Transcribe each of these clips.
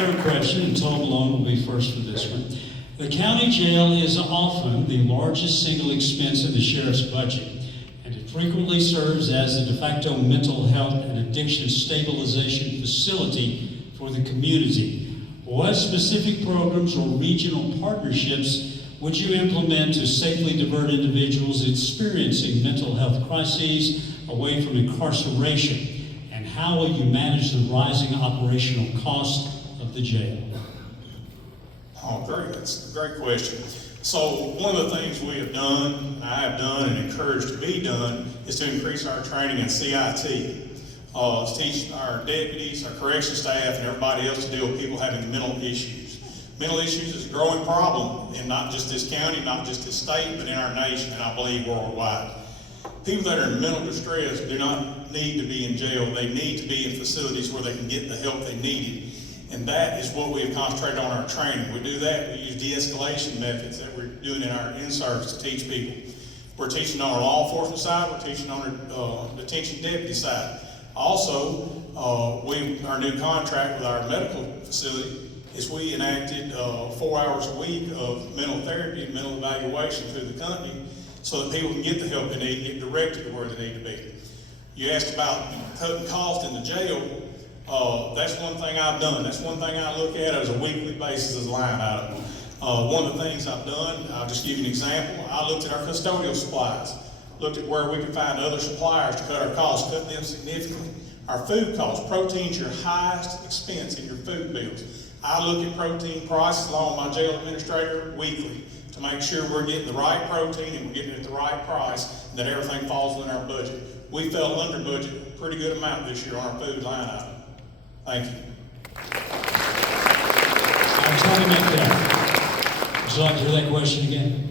Third question, and Tull Malone will be first for this one. The county jail is often the largest single expense in the sheriff's budget, and it frequently serves as a de facto mental health and addiction stabilization facility for the community. What specific programs or regional partnerships would you implement to safely divert individuals experiencing mental health crises away from incarceration? And how will you manage the rising operational cost of the jail? Oh, great. That's a great question. So one of the things we have done, I have done, and encouraged to be done, is to increase our training in CIT. To teach our deputies, our correction staff, and everybody else to deal with people having mental issues. Mental issues is a growing problem in not just this county, not just this state, but in our nation, and I believe worldwide. People that are in mental distress do not need to be in jail. They need to be in facilities where they can get the help they needed. And that is what we have concentrated on our training. We do that. We use de-escalation methods that we're doing in our in-service to teach people. We're teaching on our law enforcement side. We're teaching on our detention deputy side. Also, our new contract with our medical facility is we enacted 4 hours a week of mental therapy and mental evaluation through the company so that people can get the help they need and get directed to where they need to be. You asked about cutting costs in the jail. That's one thing I've done. That's one thing I look at as a weekly basis as a line item. One of the things I've done, I'll just give you an example. I looked at our custodial supplies, looked at where we could find other suppliers to cut our costs, cut them significantly. Our food costs, protein's your highest expense in your food bills. I look at protein prices along with my jail administrator weekly to make sure we're getting the right protein and we're getting it at the right price and that everything falls within our budget. We fell under budget a pretty good amount this year on our food line item. Thank you. Metcalf, would you like to hear that question again?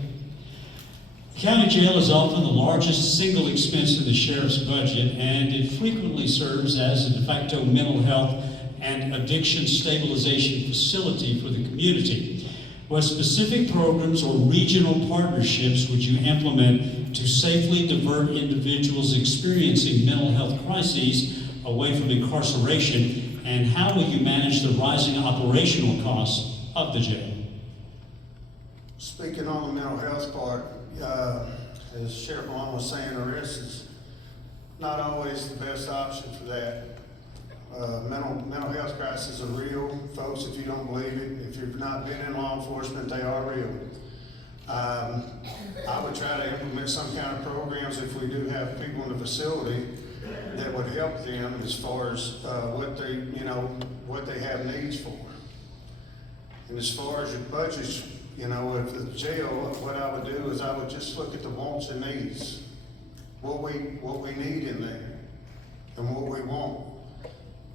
The county jail is often the largest single expense in the sheriff's budget, and it frequently serves as a de facto mental health and addiction stabilization facility for the community. What specific programs or regional partnerships would you implement to safely divert individuals experiencing mental health crises away from incarceration, and how will you manage the rising operational costs of the jail? Speaking on the mental health part, as Sheriff Malone was saying, arrest is not always the best option for that. Mental health crises are real, folks. If you don't believe it, if you've not been in law enforcement, they are real. I would try to implement some kind of programs if we do have people in the facility that would help them as far as what they have needs for. And as far as your budgets, if the jail, what I would do is I would just look at the wants and needs, what we need in there, and what we want.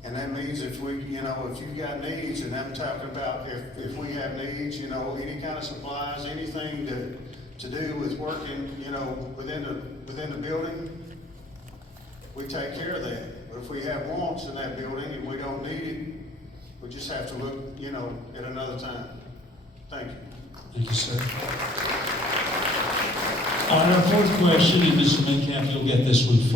And that means if you've got needs, and I'm talking about if we have needs, any kind of supplies, anything to do with working, within the building, we take care of that. But if we have wants in that building and we don't need it, we just have to look, at another time. Thank you. Thank you, sir. All right, our fourth question, and Mr. Metcalf, you'll get this one first.